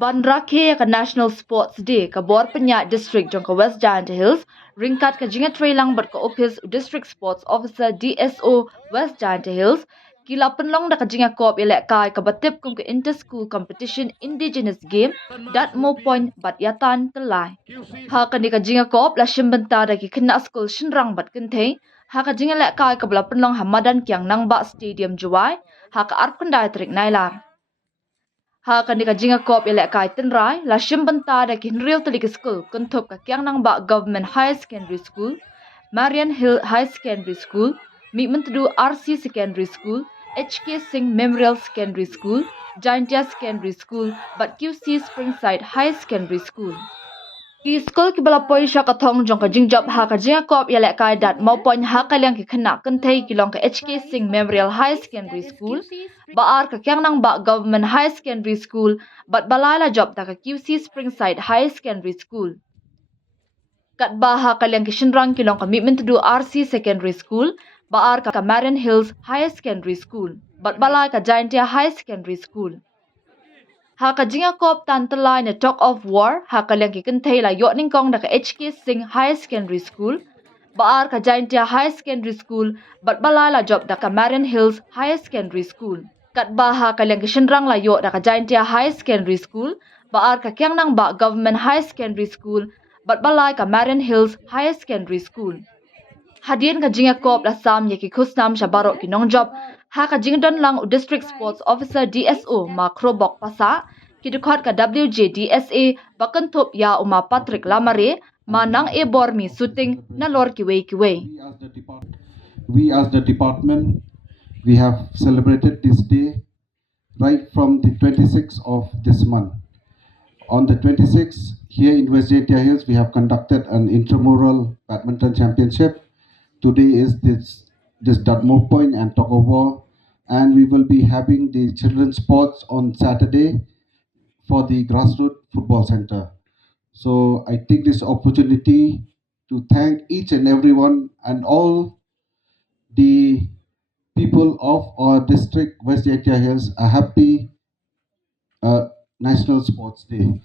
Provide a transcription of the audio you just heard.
Jingrakhe ka National Sports Day ka bor penyak district jong ka West Jaintia Hills ringkat ka jingrakhe lang ber ka office district sports officer DSO West Jaintia Hills kila penlong da ka jingakop elek kai ka batip kung ka inter school competition indigenous game dat mo point bat yatan telai haka ni ka jingakop la Shim bynta da ki khynnah skul shinrang bat kentei haka jingalek kai ka bla penlong hamadan kyang nang ba stadium juai haka art pendai trik nailar haka ni ka jingakop elek kai tenrai la Shim bynta da ki real teli skul kuntup ka kyang nang ba government high secondary school Marian Hill High Secondary School Mi Mentedu RC Secondary School HK Singh Memorial Secondary School Jaintia Secondary School but QC Springside High Secondary School ki skul ki bala poi sha ka thong jong ka jingjap ha ka jingakop elek kai dat mau point ha ka liang ki khynnah kenthei ki long ka HK Singh Memorial High Secondary School baar ka kyang nang ba government high secondary school but balai la job ta ka QC Springside High Secondary School kat baha kaliang ki shinrang ki long ka Mi Mentedu RC Secondary School baar ka Marian Hills High Secondary School but balai ka Jaintia High Secondary School ha ka jingakop tan telai na talk of war ha kaliang ki kenthei la yo ning kong da ka HK Singh High Secondary School baar ka Jaintia High Secondary School but balai la job da ka Marian Hills High Secondary School kat baha kaliang ki shinrang la yo da ka Jaintia High Secondary School baar ka kyang nang ba government high secondary school but balai ka Marian Hills High Secondary School hadien ka jingakop la sam ye ki khusnam sha barok ki nong job ha ka jingdon lang district sports officer DSO ma krobok pasa ki dukhat ka WJDSA bakanthop ya uma Patrick Lamare manang e bormi shooting na lor ki wei we as the department we have celebrated this day right from the 26th of this month. On the 26th, here in West Jaintia Hills, we have conducted an intramural badminton championship. Today is this Dutmo Point and Tug of War, and we will be having the children's sports on Saturday for the grassroots football center. So I take this opportunity to thank each and everyone and all the people of our district, West Jaintia Hills, a happy National Sports Day.